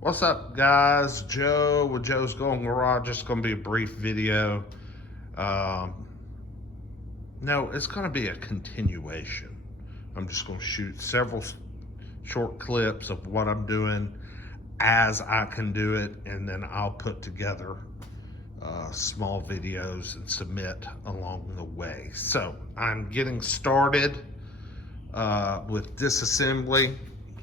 What's up, guys? Joe with Joe's Golden Garage. Just gonna be a brief video. No, it's gonna be a continuation. I'm just gonna shoot several short clips of what I'm doing as I can do it, and then I'll put together small videos and submit along the way. So I'm getting started with disassembly.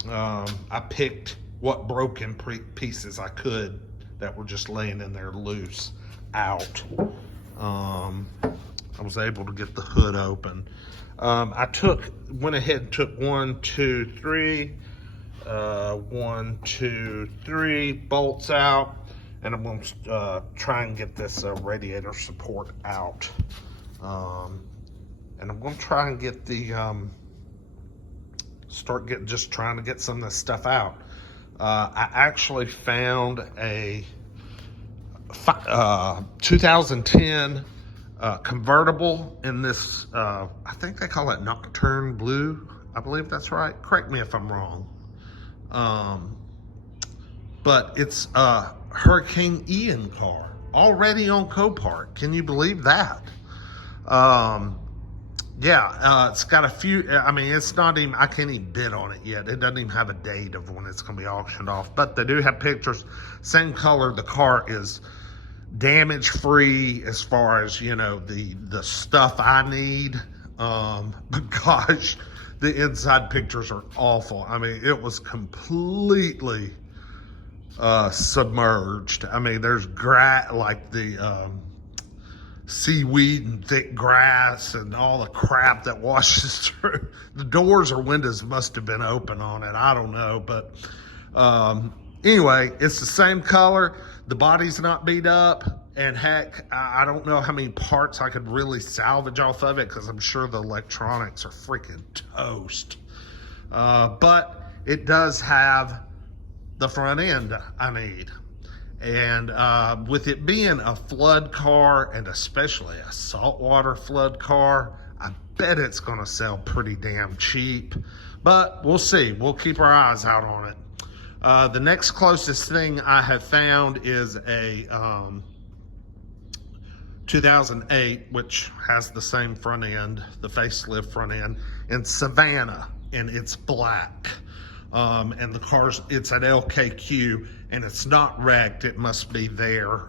I picked what broken pieces I could that were just laying in there loose out. I was able to get the hood open. I went ahead and took 1, 2, 3 bolts out, and I'm going to try and get this radiator support out. And I'm going to try and get the just trying to get some of this stuff out. I actually found a 2010 convertible in this, I think they call it Nocturne Blue. I believe that's right. Correct me if I'm wrong. But it's a Hurricane Ian car already on Copart. Can you believe that? It's got a few, I mean, it's not even, I can't even bid on it yet. It doesn't even have a date of when it's going to be auctioned off, but they do have pictures. Same color. The car is damage free as far as, you know, the stuff I need. But gosh, the inside pictures are awful. I mean, it was completely submerged. I mean, there's like the seaweed and thick grass and all the crap that washes through. The doors or windows must have been open on it. I don't know, but anyway, it's the same color. The body's not beat up, and heck, I don't know how many parts I could really salvage off of it, because I'm sure the electronics are freaking toast. But it does have the front end I need. And with it being a flood car, and especially a saltwater flood car, I bet it's going to sell pretty damn cheap. But we'll see. We'll keep our eyes out on it. The next closest thing I have found is a 2008, which has the same front end, the facelift front end, in Savannah, and it's black. And the car's, it's at LKQ, and it's not wrecked. It must be there.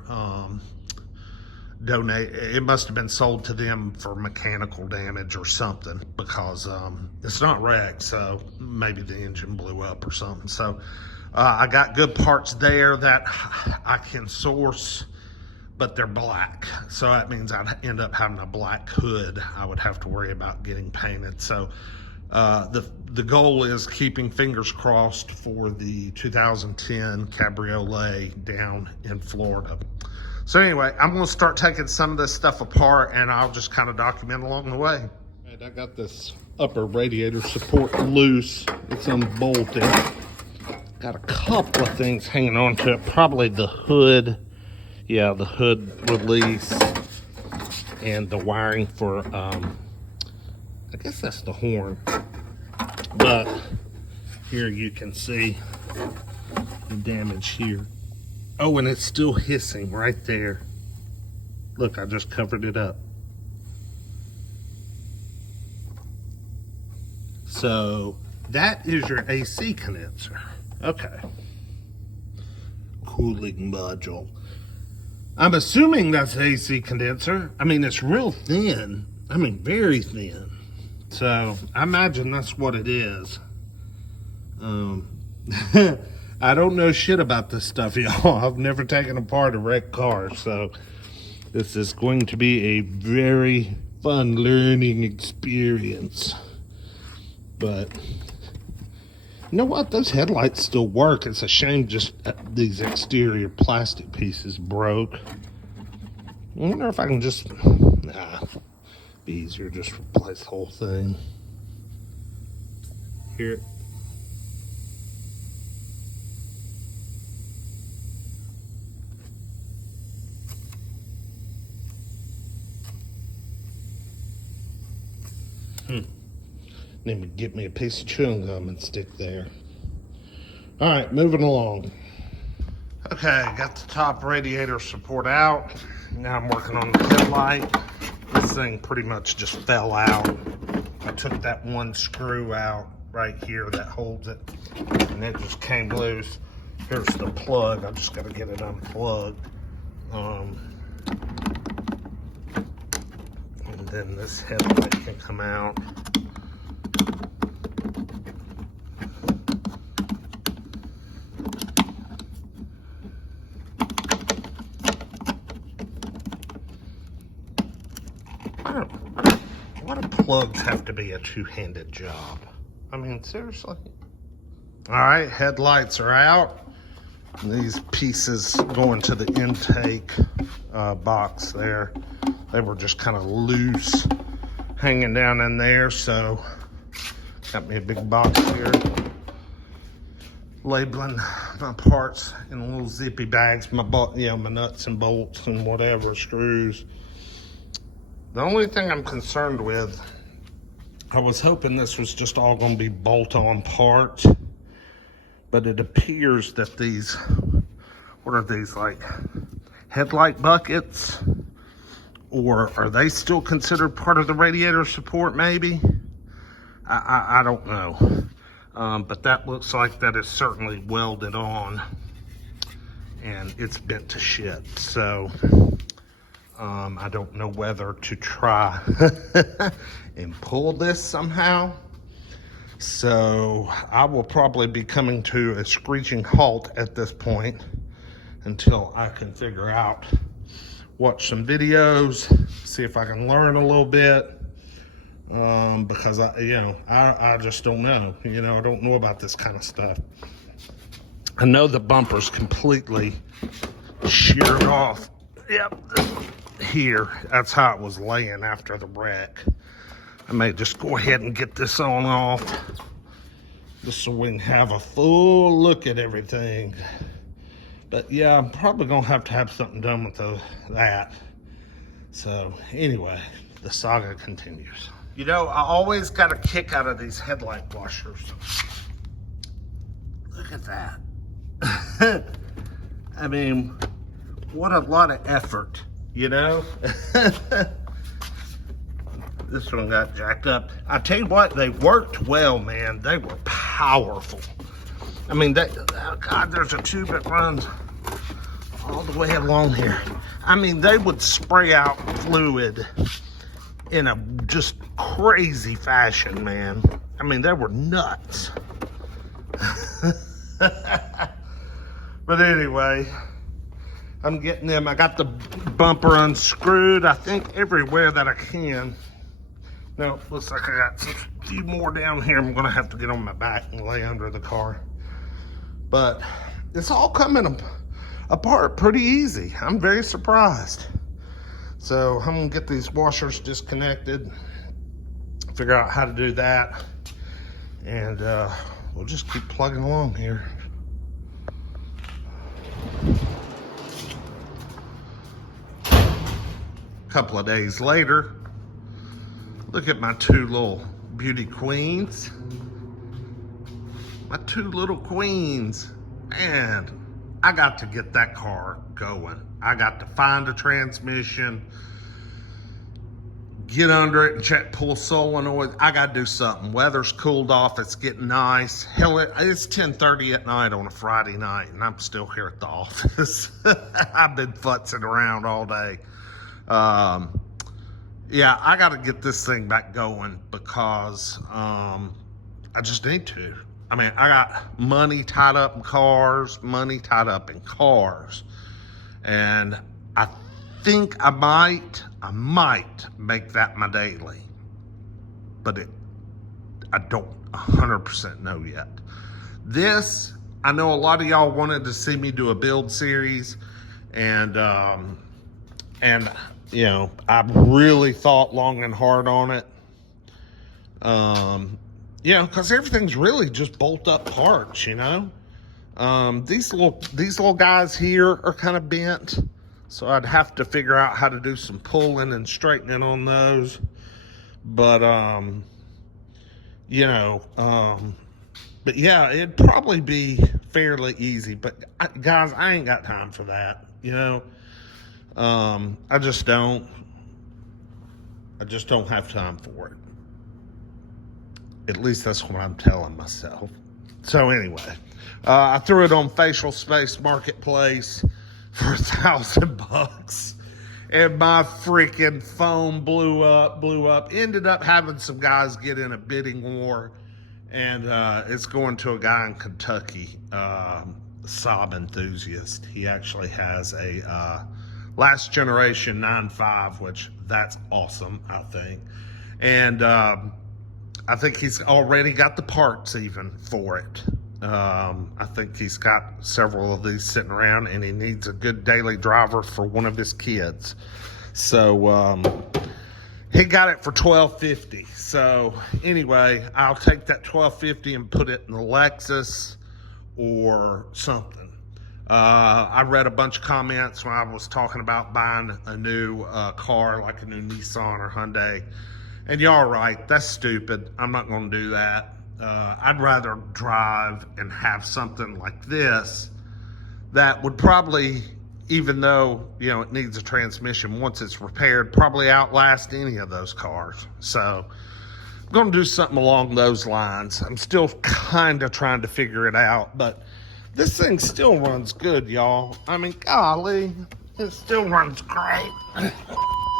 It must have been sold to them for mechanical damage or something, because it's not wrecked. So maybe the engine blew up or something. So I got good parts there that I can source, but they're black. So that means I'd end up having a black hood I would have to worry about getting painted. So the goal is keeping fingers crossed for the 2010 Cabriolet down in Florida. So anyway, I'm going to start taking some of this stuff apart, and I'll just kind of document along the way. Right, I got this upper radiator support loose. It's unbolted. Got a couple of things hanging on to it. Probably the hood. Yeah, the hood release and the wiring for, I guess that's the horn. But here you can see the damage here. Oh, and it's still hissing right there. Look, I just covered it up. So that is your AC condenser. Okay. Cooling module. I'm assuming that's AC condenser. I mean, it's real thin. I mean, very thin. So I imagine that's what it is. I don't know shit about this stuff, y'all. I've never taken apart a wrecked car, so this is going to be a very fun learning experience. But you know what? Those headlights still work. It's a shame just these exterior plastic pieces broke. I wonder if I can just, be easier just replace the whole thing. Here. Need to get me a piece of chewing gum and stick there. All right, moving along. Okay, got the top radiator support out. Now I'm working on the headlight. This thing pretty much just fell out. I took that one screw out right here that holds it, and it just came loose. Here's the plug. I just got to get it unplugged. And then this headlight can come out. Why do plugs have to be a two-handed job? I mean, seriously? All right, headlights are out. These pieces go into the intake box there. They were just kind of loose, hanging down in there, so got me a big box here. Labeling my parts in little zippy bags, my nuts and bolts and whatever, screws. The only thing I'm concerned with, I was hoping this was just all going to be bolt-on parts, but it appears that these, what are these, like headlight buckets? Or are they still considered part of the radiator support, maybe? I don't know. But that looks like that is certainly welded on, and it's bent to shit. So I don't know whether to try and pull this somehow. So I will probably be coming to a screeching halt at this point until I can figure out, watch some videos, see if I can learn a little bit. Because I just don't know. I don't know about this kind of stuff. I know the bumper's completely sheared off. Yep, here. That's how it was laying after the wreck. I may just go ahead and get this on off, just so we can have a full look at everything. But yeah, I'm probably gonna have to have something done with that. So anyway, the saga continues. I always got a kick out of these headlight washers. Look at that. I mean, what a lot of effort, This one got jacked up. I tell you what, they worked well, man. They were powerful. I mean, God, there's a tube that runs all the way along here. I mean, they would spray out fluid in a just crazy fashion, man. I mean, they were nuts. But anyway, I'm getting them. I got the bumper unscrewed, I think, everywhere that I can. Now, looks like I got a few more down here. I'm gonna have to get on my back and lay under the car. But it's all coming apart pretty easy. I'm very surprised. So I'm gonna get these washers disconnected, figure out how to do that, and we'll just keep plugging along here. A couple of days later, look at my two little beauty queens. My two little queens. Man, I got to get that car going. I got to find a transmission, get under it and check, pull solenoid. I got to do something. Weather's cooled off. It's getting nice. Hell, it's 10:30 at night on a Friday night, and I'm still here at the office. I've been futzing around all day. Yeah, I got to get this thing back going because I just need to. I mean, I got money tied up in cars, and I think I might make that my daily, but I don't 100% know yet. This, I know a lot of y'all wanted to see me do a build series, and I really thought long and hard on it. Because everything's really just bolt up parts, These little guys here are kind of bent, so I'd have to figure out how to do some pulling and straightening on those. But but yeah, it'd probably be fairly easy. But guys, I ain't got time for that. You know, I just don't. I just don't have time for it. At least that's what I'm telling myself. So anyway, I threw it on Facial Space Marketplace for $1,000, and my freaking phone blew up. Ended up having some guys get in a bidding war, and it's going to a guy in Kentucky, Saab enthusiast. He actually has a last generation 9.5, which that's awesome, I think. And I think he's already got the parts even for it. I think he's got several of these sitting around, and he needs a good daily driver for one of his kids. So he got it for $1,250. So anyway, I'll take that $1,250 and put it in the Lexus or something. I read a bunch of comments when I was talking about buying a new car, like a new Nissan or Hyundai. And y'all are right, that's stupid. I'm not gonna do that. I'd rather drive and have something like this that would probably, even though, you know, it needs a transmission, once it's repaired, probably outlast any of those cars. So I'm gonna do something along those lines. I'm still kind of trying to figure it out, but this thing still runs good, y'all. I mean, golly, it still runs great.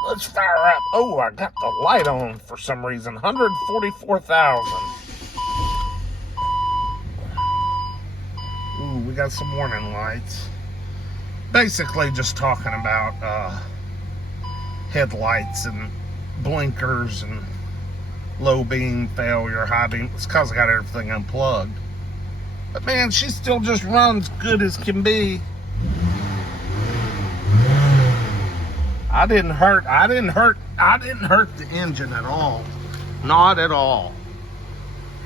Let's fire up. Oh, I got the light on for some reason. 144,000. Ooh, we got some warning lights. Basically just talking about headlights and blinkers and low beam failure, high beam. It's because I got everything unplugged. But man, she still just runs good as can be. I didn't hurt the engine at all. Not at all.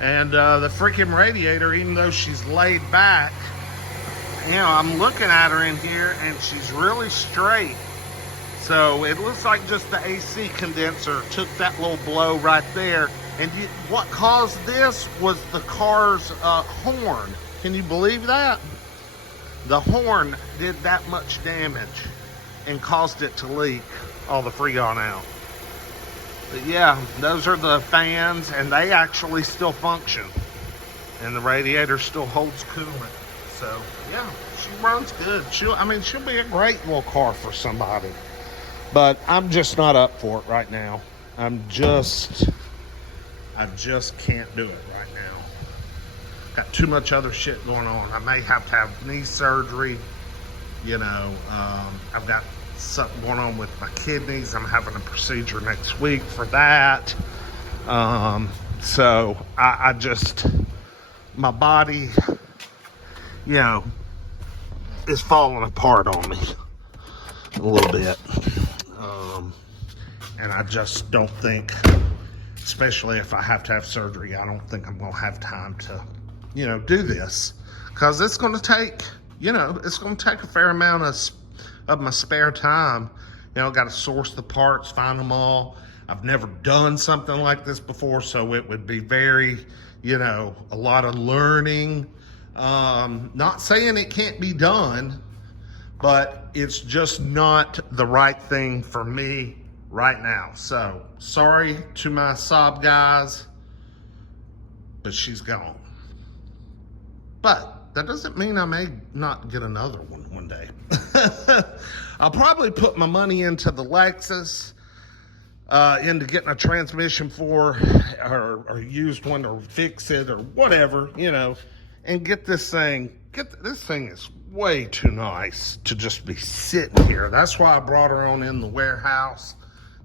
And the freaking radiator, even though she's laid back, you know, I'm looking at her in here and she's really straight. So it looks like just the AC condenser took that little blow right there. And what caused this was the car's horn. Can you believe that? The horn did that much damage and caused it to leak all the Freon out. But yeah, those are the fans, and they actually still function. And the radiator still holds coolant. So yeah, she runs good. She'll be a great little car for somebody. But I'm just not up for it right now. I just can't do it right now. Got too much other shit going on. I may have to have knee surgery. You know, I've got something going on with my kidneys. I'm having a procedure next week for that. So I just, my body, you know, is falling apart on me a little bit. And I just don't think, especially if I have to have surgery, I don't think I'm going to have time to, you know, do this. Because it's going to take, you know, it's going to take a fair amount of my spare time. You know, got to source the parts, find them all. I've never done something like this before, so it would be very, you know, a lot of learning. Not saying it can't be done, but it's just not the right thing for me right now. So sorry to my Saab guys, but she's gone. But that doesn't mean I may not get another one day. I'll probably put my money into the Lexus, into getting a transmission for, or used one, or fix it, or whatever, you know, and get this thing. This thing is way too nice to just be sitting here. That's why I brought her on in the warehouse,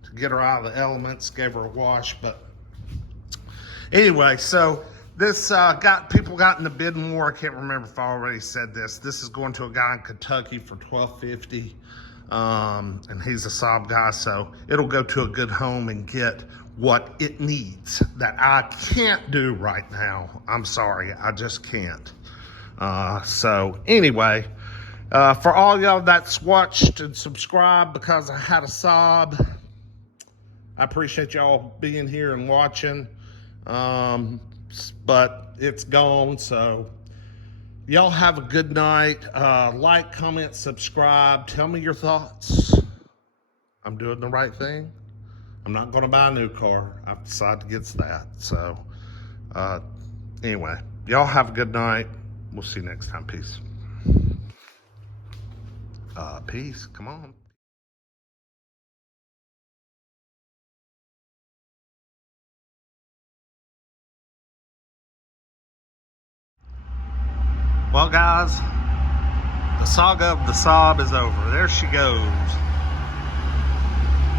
to get her out of the elements, gave her a wash. But anyway, so this people got in the bidding war. I can't remember if I already said this. This is going to a guy in Kentucky for $1,250. And he's a Saab guy, so it'll go to a good home and get what it needs that I can't do right now. I'm sorry, I just can't. So anyway, for all y'all that's watched and subscribed because I had a Saab, I appreciate y'all being here and watching. But it's gone, so Y'all have a good night. Like, comment, subscribe. Tell me your thoughts. I'm doing the right thing. I'm not going to buy a new car. I've decided against that. So, anyway, y'all have a good night. We'll see you next time. Peace. Peace. Come on. Well, guys, the saga of the Saab is over. There she goes.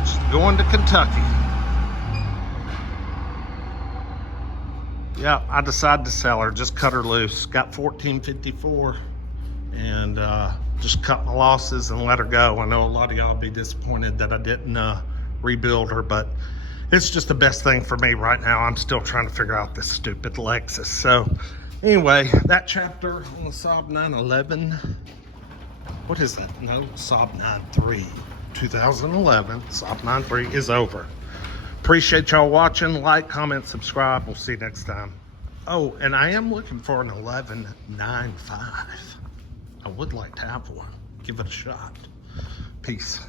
She's going to Kentucky. Yeah, I decided to sell her. Just cut her loose. Got 1454 and just cut my losses and let her go. I know a lot of y'all will be disappointed that I didn't rebuild her, but it's just the best thing for me right now. I'm still trying to figure out this stupid Lexus. So anyway, that chapter on the Saab 911, what is that? No, Saab 93, 2011, Saab 93 is over. Appreciate y'all watching. Like, comment, subscribe. We'll see you next time. Oh, and I am looking for an 1195. I would like to have one. Give it a shot. Peace.